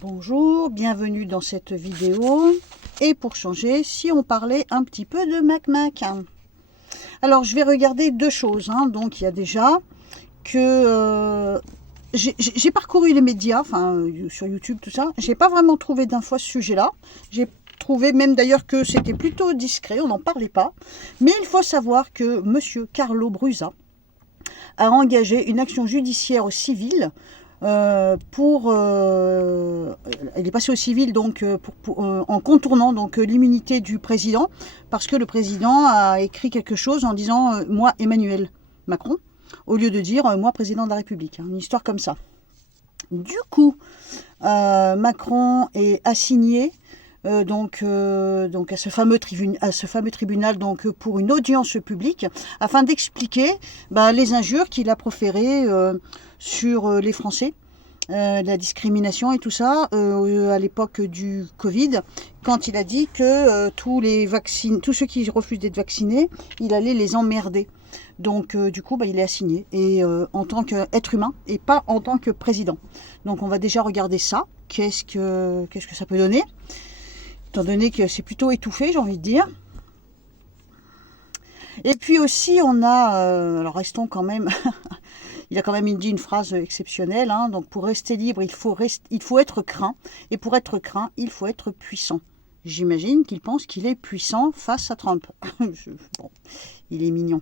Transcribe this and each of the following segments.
Bonjour, bienvenue dans cette vidéo. Et pour changer, si on parlait un petit peu de Mac. Alors, je vais regarder deux choses. Donc, il y a déjà que j'ai parcouru les médias, enfin, sur YouTube, tout ça. J'ai pas vraiment trouvé d'infos à ce sujet-là. J'ai trouvé même d'ailleurs que c'était plutôt discret, on n'en parlait pas. Mais il faut savoir que monsieur Carlo Brusa a engagé une action judiciaire civile il est passé au civil donc en contournant donc l'immunité du président, parce que le président a écrit quelque chose en disant moi Emmanuel Macron, au lieu de dire moi président de la République, une histoire comme ça. Du coup, Macron est assigné donc à ce fameux tribunal donc pour une audience publique afin d'expliquer les injures qu'il a proférées sur les Français, la discrimination et tout ça à l'époque du Covid, quand il a dit que tous ceux qui refusent d'être vaccinés, il allait les emmerder. Donc du coup il est assigné et en tant qu'être humain et pas en tant que président. Donc on va déjà regarder ça, qu'est-ce que ça peut donner, étant donné que c'est plutôt étouffé, j'ai envie de dire. Et puis aussi on a, alors restons quand même, il a quand même dit une phrase exceptionnelle, donc pour rester libre il faut être craint, et pour être craint il faut être puissant. J'imagine qu'il pense qu'il est puissant face à Trump. Bon, il est mignon.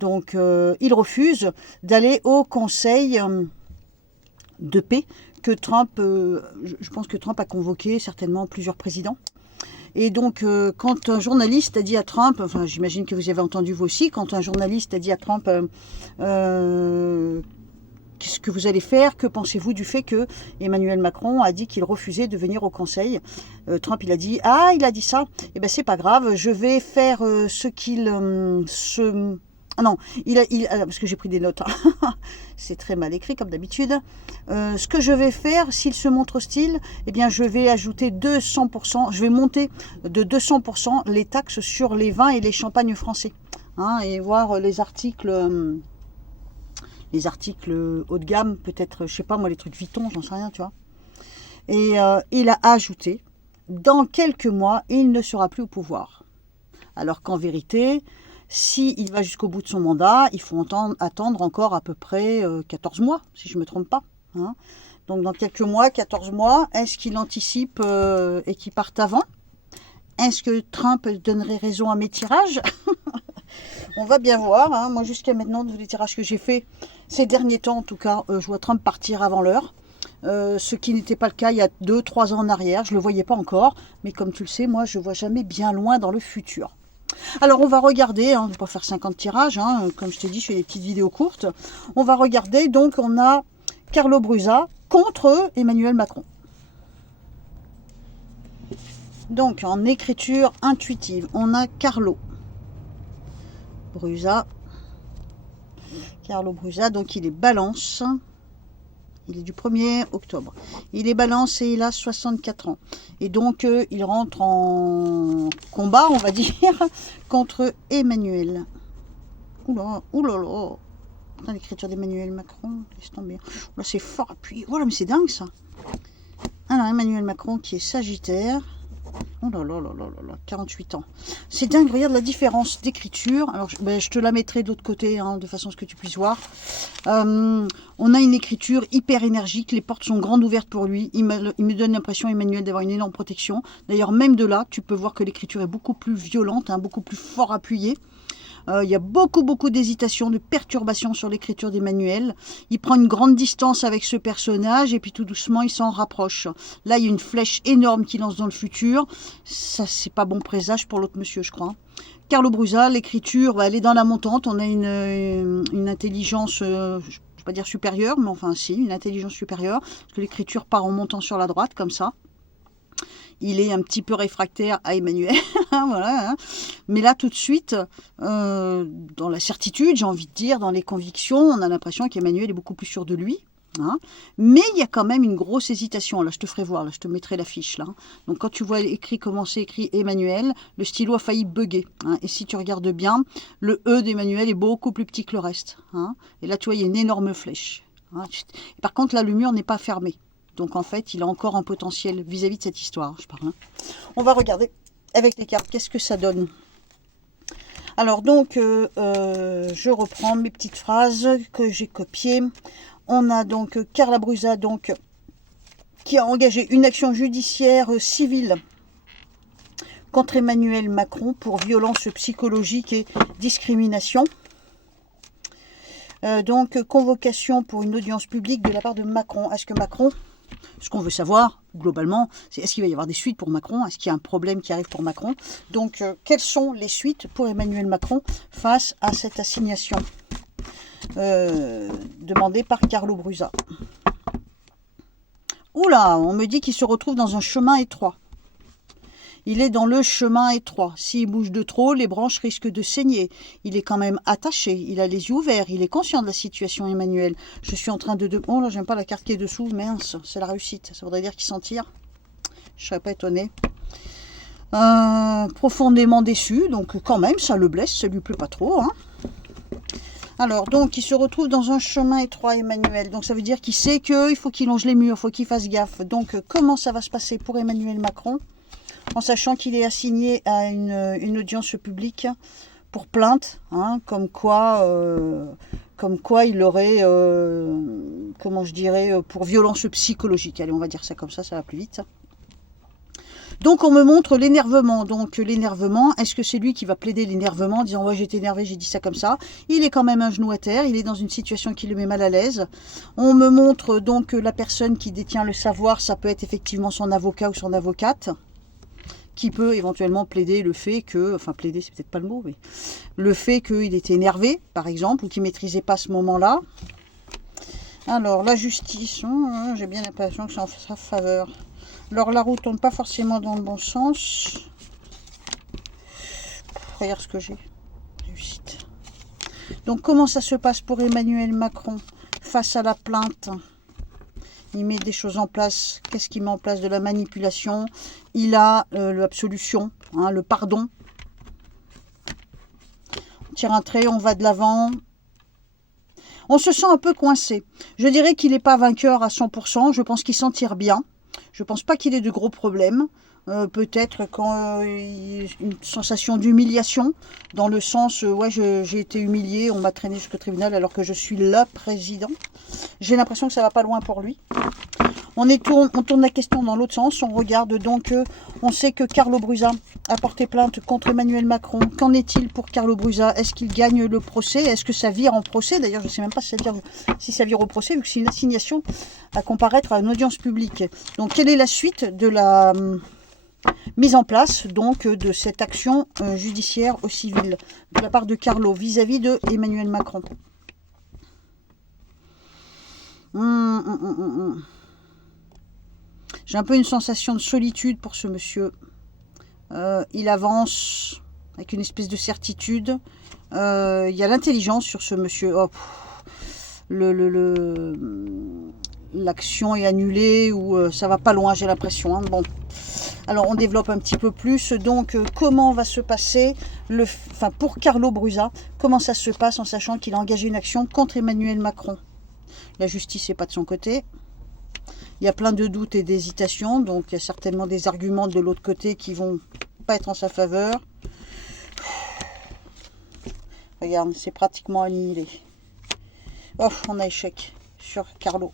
Donc il refuse d'aller au Conseil de paix que Trump, je pense que Trump a convoqué certainement plusieurs présidents. Et donc quand un journaliste a dit à Trump, enfin j'imagine que vous avez entendu vous aussi, quand un journaliste a dit à Trump qu'est-ce que vous allez faire, que pensez-vous du fait que Emmanuel Macron a dit qu'il refusait de venir au Conseil, Trump il a dit il a dit ça, et ben c'est pas grave, je vais faire ce qu'il ah non, parce que j'ai pris des notes, c'est très mal écrit comme d'habitude. Ce que je vais faire, s'il se montre hostile, eh bien je vais ajouter 200%, je vais monter de 200% les taxes sur les vins et les champagnes français. Et voir les articles haut de gamme, peut-être, je sais pas moi, les trucs Vuitton, j'en sais rien, tu vois. Et il a ajouté, dans quelques mois, il ne sera plus au pouvoir. Alors qu'en vérité, s'il va jusqu'au bout de son mandat, il faut attendre encore à peu près 14 mois, si je ne me trompe pas. Donc dans quelques mois, 14 mois, est-ce qu'il anticipe et qu'il parte avant? Est-ce que Trump donnerait raison à mes tirages? On va bien voir. Moi, jusqu'à maintenant, tous les tirages que j'ai faits, ces derniers temps en tout cas, je vois Trump partir avant l'heure. Ce qui n'était pas le cas il y a 2-3 ans en arrière. Je ne le voyais pas encore. Mais comme tu le sais, moi, je ne vois jamais bien loin dans le futur. Alors, on va regarder, on ne va pas faire 50 tirages, comme je t'ai dit, je fais des petites vidéos courtes. On va regarder, donc, on a Carlo Brusa contre Emmanuel Macron. Donc, en écriture intuitive, on a Carlo Brusa. Carlo Brusa, donc il est balance. Il est du 1er octobre. Il est balance et il a 64 ans. Et donc, il rentre en combat, on va dire, contre Emmanuel. Oula, oulala. L'écriture d'Emmanuel Macron, laisse tomber. Là, c'est fort appuyé. Voilà, mais c'est dingue, ça. Alors, Emmanuel Macron qui est Sagittaire. Oh là là là là là, 48 ans. C'est dingue, regarde la différence d'écriture. Alors, je te la mettrai de l'autre côté, de façon à ce que tu puisses voir. On a une écriture hyper énergique, les portes sont grandes ouvertes pour lui. Il me donne l'impression, Emmanuel, d'avoir une énorme protection. D'ailleurs, même de là, tu peux voir que l'écriture est beaucoup plus violente, beaucoup plus fort appuyée. Il y a beaucoup d'hésitation, de perturbation sur l'écriture d'Emmanuel. Il prend une grande distance avec ce personnage et puis tout doucement, il s'en rapproche. Là, il y a une flèche énorme qui lance dans le futur. Ça, c'est pas bon présage pour l'autre monsieur, je crois. Carlo Brusa, l'écriture, elle est dans la montante. On a une intelligence, je ne vais pas dire supérieure, mais enfin si, une intelligence supérieure. Parce que l'écriture part en montant sur la droite, comme ça. Il est un petit peu réfractaire à Emmanuel, voilà. Mais là, tout de suite, dans la certitude, j'ai envie de dire, dans les convictions, on a l'impression qu'Emmanuel est beaucoup plus sûr de lui. Mais il y a quand même une grosse hésitation. Là, je te ferai voir, là, je te mettrai la fiche. Là. Donc, quand tu vois écrit comment c'est écrit Emmanuel, le stylo a failli bugger. Et si tu regardes bien, le E d'Emmanuel est beaucoup plus petit que le reste. Et là, tu vois, il y a une énorme flèche. Et par contre, là, le mur n'est pas fermé. Donc en fait, il a encore un potentiel vis-à-vis de cette histoire, je parle. Hein. On va regarder avec les cartes, qu'est-ce que ça donne. Alors donc, je reprends mes petites phrases que j'ai copiées. On a donc Carla Brusa, donc, qui a engagé une action judiciaire civile contre Emmanuel Macron pour violence psychologique et discrimination. Donc, convocation pour une audience publique de la part de Macron. Est-ce que Macron, ce qu'on veut savoir, globalement, c'est est-ce qu'il va y avoir des suites pour Macron? Est-ce qu'il y a un problème qui arrive pour Macron? Donc, quelles sont les suites pour Emmanuel Macron face à cette assignation demandée par Carlo Brusa? Oula, on me dit qu'il se retrouve dans un chemin étroit. Il est dans le chemin étroit. S'il bouge de trop, les branches risquent de saigner. Il est quand même attaché. Il a les yeux ouverts. Il est conscient de la situation, Emmanuel. Je suis en train de... Oh là, j'aime pas la carte qui est dessous. Mince, c'est la réussite. Ça voudrait dire qu'il s'en tire. Je serais pas étonnée. Profondément déçu. Donc quand même, ça le blesse. Ça lui plaît pas trop. Hein. Alors, donc, il se retrouve dans un chemin étroit, Emmanuel. Donc, ça veut dire qu'il sait qu'il faut qu'il longe les murs. Il faut qu'il fasse gaffe. Donc, comment ça va se passer pour Emmanuel Macron ? En sachant qu'il est assigné à une audience publique pour plainte, hein, comme quoi il aurait, comment je dirais, pour violence psychologique. Allez, on va dire ça comme ça va plus vite. Donc, on me montre l'énervement. Donc, l'énervement, est-ce que c'est lui qui va plaider l'énervement en disant « Ouais, j'étais énervé, j'ai dit ça comme ça ». Il est quand même un genou à terre, il est dans une situation qui le met mal à l'aise. On me montre donc la personne qui détient le savoir, ça peut être effectivement son avocat ou son avocate, qui peut éventuellement plaider le fait que, enfin plaider c'est peut-être pas le mot, mais le fait qu'il était énervé, par exemple, ou qu'il ne maîtrisait pas ce moment-là. Alors, la justice, j'ai bien l'impression que c'est en sa faveur. Alors, la roue ne tourne pas forcément dans le bon sens. Regarde ce que j'ai. Réussite. Donc, comment ça se passe pour Emmanuel Macron face à la plainte ? Il met des choses en place. Qu'est-ce qu'il met en place? De la manipulation. Il a l'absolution, hein, le pardon. On tire un trait, on va de l'avant. On se sent un peu coincé. Je dirais qu'il n'est pas vainqueur à 100%. Je pense qu'il s'en tire bien. Je ne pense pas qu'il ait de gros problèmes. Peut-être quand une sensation d'humiliation, dans le sens, ouais, j'ai été humilié, on m'a traîné jusqu'au tribunal alors que je suis le président. J'ai l'impression que ça va pas loin pour lui. On tourne la question dans l'autre sens. On regarde donc, on sait que Carlo Brusa a porté plainte contre Emmanuel Macron. Qu'en est-il pour Carlo Brusa? Est-ce qu'il gagne le procès? Est-ce que ça vire en procès? D'ailleurs, je ne sais même pas si ça vire au procès, vu que c'est une assignation à comparaître à une audience publique. Donc, quelle est la suite de la mise en place donc de cette action judiciaire au civil de la part de Carlo vis-à-vis de Emmanuel Macron? J'ai un peu une sensation de solitude pour ce monsieur. Il avance avec une espèce de certitude. Il y a l'intelligence sur ce monsieur. Oh, l'action est annulée ou ça va pas loin, j'ai l'impression. Hein. Bon. Alors, on développe un petit peu plus. Donc, comment va se passer, pour Carlo Brusa, comment ça se passe en sachant qu'il a engagé une action contre Emmanuel Macron? La justice n'est pas de son côté. Il y a plein de doutes et d'hésitations. Donc, il y a certainement des arguments de l'autre côté qui vont pas être en sa faveur. Regarde, c'est pratiquement annihilé. Oh, on a échec sur Carlo.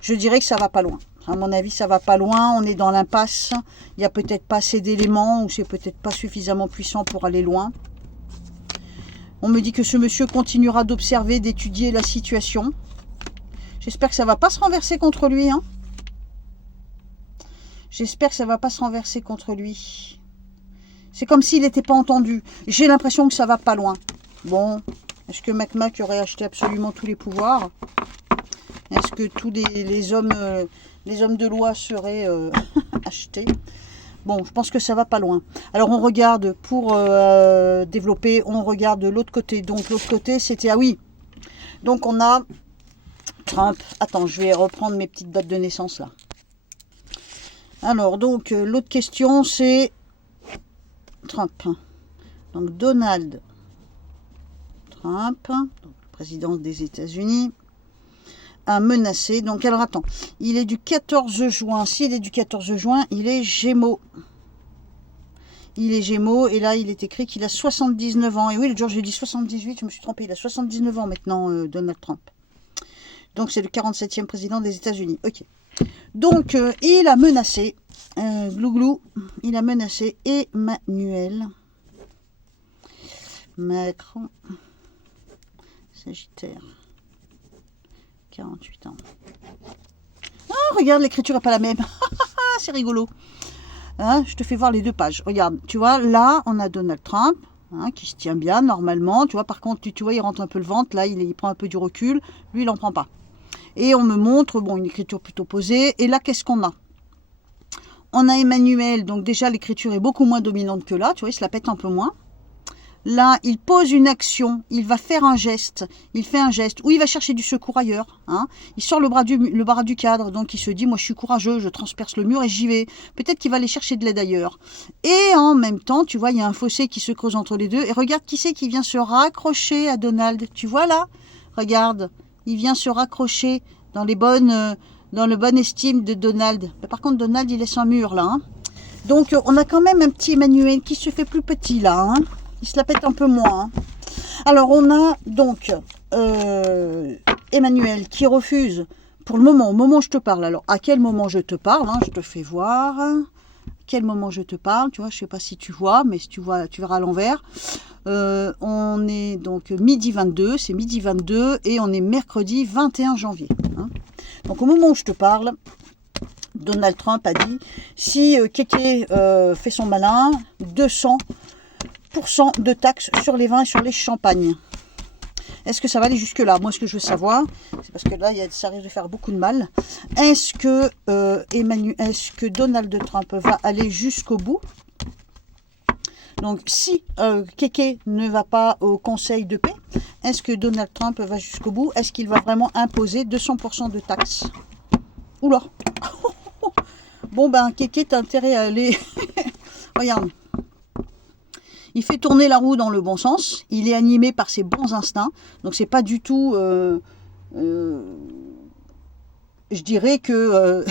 Je dirais que ça va pas loin. À mon avis, ça va pas loin. On est dans l'impasse. Il n'y a peut-être pas assez d'éléments ou c'est peut-être pas suffisamment puissant pour aller loin. On me dit que ce monsieur continuera d'observer, d'étudier la situation. J'espère que ça ne va pas se renverser contre lui. Hein. J'espère que ça ne va pas se renverser contre lui. C'est comme s'il n'était pas entendu. J'ai l'impression que ça va pas loin. Bon, est-ce que Mac aurait acheté absolument tous les pouvoirs? Est-ce que tous les hommes de loi seraient achetés? Bon, je pense que ça va pas loin. Alors, on regarde pour développer, on regarde de l'autre côté. Donc, l'autre côté, c'était... Ah oui. Donc, on a Trump. Attends, je vais reprendre mes petites dates de naissance, là. Alors, donc, l'autre question, c'est Trump. Donc, Donald Trump, donc, président des États-Unis, à menacer. Donc, alors attends, il est du 14 juin. S'il est du 14 juin, il est Gémeaux. Il est Gémeaux, et là, il est écrit qu'il a 79 ans. Et oui, le jour, j'ai dit 78, je me suis trompée. Il a 79 ans maintenant, Donald Trump. Donc, c'est le 47e président des États-Unis. Ok. Donc, il a menacé, Glouglou, il a menacé Emmanuel Macron, Sagittaire, 48 ans. Ah, regarde, l'écriture n'est pas la même. C'est rigolo. Hein, je te fais voir les deux pages. Regarde, tu vois, là, on a Donald Trump, hein, qui se tient bien, normalement. Tu vois, par contre, tu vois, il rentre un peu le ventre. Là, il prend un peu du recul. Lui, il n'en prend pas. Et on me montre, bon, une écriture plutôt posée. Et là, qu'est-ce qu'on a? On a Emmanuel, donc déjà, l'écriture est beaucoup moins dominante que là. Tu vois, il se la pète un peu moins. Là, il pose une action, il va faire un geste, il fait un geste, ou il va chercher du secours ailleurs. Hein. Il sort le bras du cadre, donc il se dit, moi je suis courageux, je transperce le mur et j'y vais. Peut-être qu'il va aller chercher de l'aide ailleurs. Et en même temps, tu vois, il y a un fossé qui se creuse entre les deux. Et regarde qui c'est qui vient se raccrocher à Donald. Tu vois là? Regarde, il vient se raccrocher dans le bon estime de Donald. Mais par contre, Donald, il laisse un mur là. Hein. Donc, on a quand même un petit Emmanuel qui se fait plus petit là. Hein. Il se la pète un peu moins. Hein. Alors, on a donc Emmanuel qui refuse, pour le moment, au moment où je te parle. Alors, à quel moment je te parle, hein, je te fais voir. À quel moment je te parle, tu vois, je ne sais pas si tu vois, mais si tu vois, tu verras à l'envers. On est donc midi 22, c'est midi 22, et on est mercredi 21 janvier. Hein. Donc, au moment où je te parle, Donald Trump a dit, si Kéké fait son malin, 200% de taxes sur les vins et sur les champagnes. Est-ce que ça va aller jusque-là? Moi, ce que je veux savoir, c'est parce que là, ça risque de faire beaucoup de mal. Est-ce que Donald Trump va aller jusqu'au bout? Donc, si Kéké ne va pas au Conseil de paix, est-ce que Donald Trump va jusqu'au bout? Est-ce qu'il va vraiment imposer 200% de taxes? Oula. Bon, ben, Kéké, t'as intérêt à aller... Regarde. Il fait tourner la roue dans le bon sens. Il est animé par ses bons instincts. Donc, c'est pas du tout... je dirais que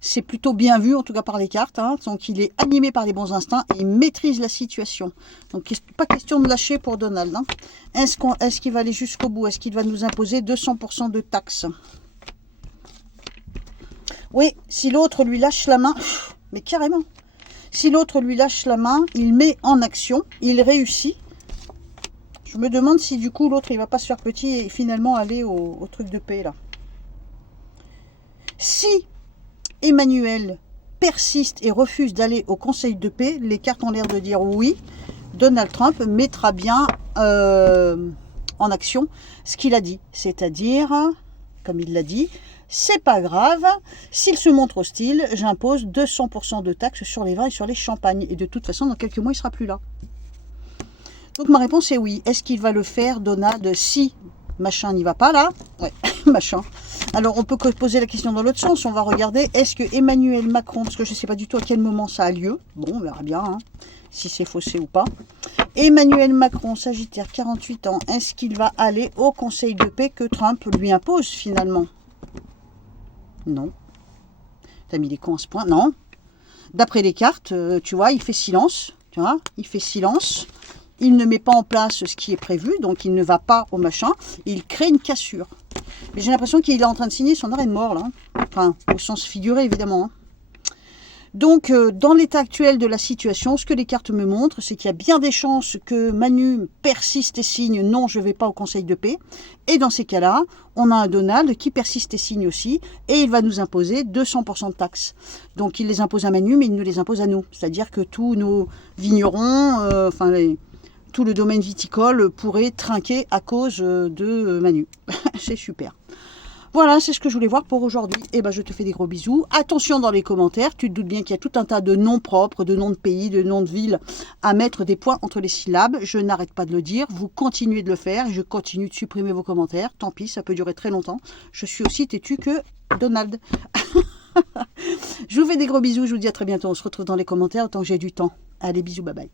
c'est plutôt bien vu, en tout cas par les cartes. Hein. Donc, il est animé par les bons instincts et il maîtrise la situation. Donc, pas question de lâcher pour Donald. Hein. Est-ce qu'il va aller jusqu'au bout? Est-ce qu'il va nous imposer 200% de taxes? Oui, si l'autre lui lâche la main, mais carrément. Si l'autre lui lâche la main, il met en action, il réussit. Je me demande si du coup l'autre il va pas se faire petit et finalement aller au truc de paix là. Si Emmanuel persiste et refuse d'aller au Conseil de paix, les cartes ont l'air de dire oui, Donald Trump mettra bien en action ce qu'il a dit. C'est-à-dire, comme il l'a dit, c'est pas grave, s'il se montre hostile, j'impose 200% de taxes sur les vins et sur les champagnes. Et de toute façon, dans quelques mois, il sera plus là. Donc ma réponse est oui. Est-ce qu'il va le faire, Donald, si machin n'y va pas là? Ouais, machin. Alors on peut poser la question dans l'autre sens. On va regarder, est-ce que Emmanuel Macron, parce que je ne sais pas du tout à quel moment ça a lieu. Bon, on verra bien, hein, si c'est faussé ou pas. Emmanuel Macron, Sagittaire, 48 ans, est-ce qu'il va aller au Conseil de paix que Trump lui impose finalement? Non. T'as mis les cons à ce point? Non. D'après les cartes, tu vois, il fait silence. Tu vois, il fait silence. Il ne met pas en place ce qui est prévu, donc il ne va pas au machin. Il crée une cassure. Mais j'ai l'impression qu'il est en train de signer son arrêt de mort, là. Enfin, au sens figuré, évidemment. Hein. Donc, dans l'état actuel de la situation, ce que les cartes me montrent, c'est qu'il y a bien des chances que Manu persiste et signe « Non, je ne vais pas au Conseil de paix ». Et dans ces cas-là, on a un Donald qui persiste et signe aussi, et il va nous imposer 200% de taxes. Donc, il les impose à Manu, mais il nous les impose à nous. C'est-à-dire que tous nos vignerons, tout le domaine viticole pourrait trinquer à cause de Manu. C'est super. Voilà, c'est ce que je voulais voir pour aujourd'hui. Et ben, je te fais des gros bisous. Attention dans les commentaires, tu te doutes bien qu'il y a tout un tas de noms propres, de noms de pays, de noms de villes à mettre des points entre les syllabes. Je n'arrête pas de le dire. Vous continuez de le faire. Je continue de supprimer vos commentaires. Tant pis, ça peut durer très longtemps. Je suis aussi têtue que Donald. Je vous fais des gros bisous. Je vous dis à très bientôt. On se retrouve dans les commentaires autant que j'ai du temps. Allez, bisous, bye bye.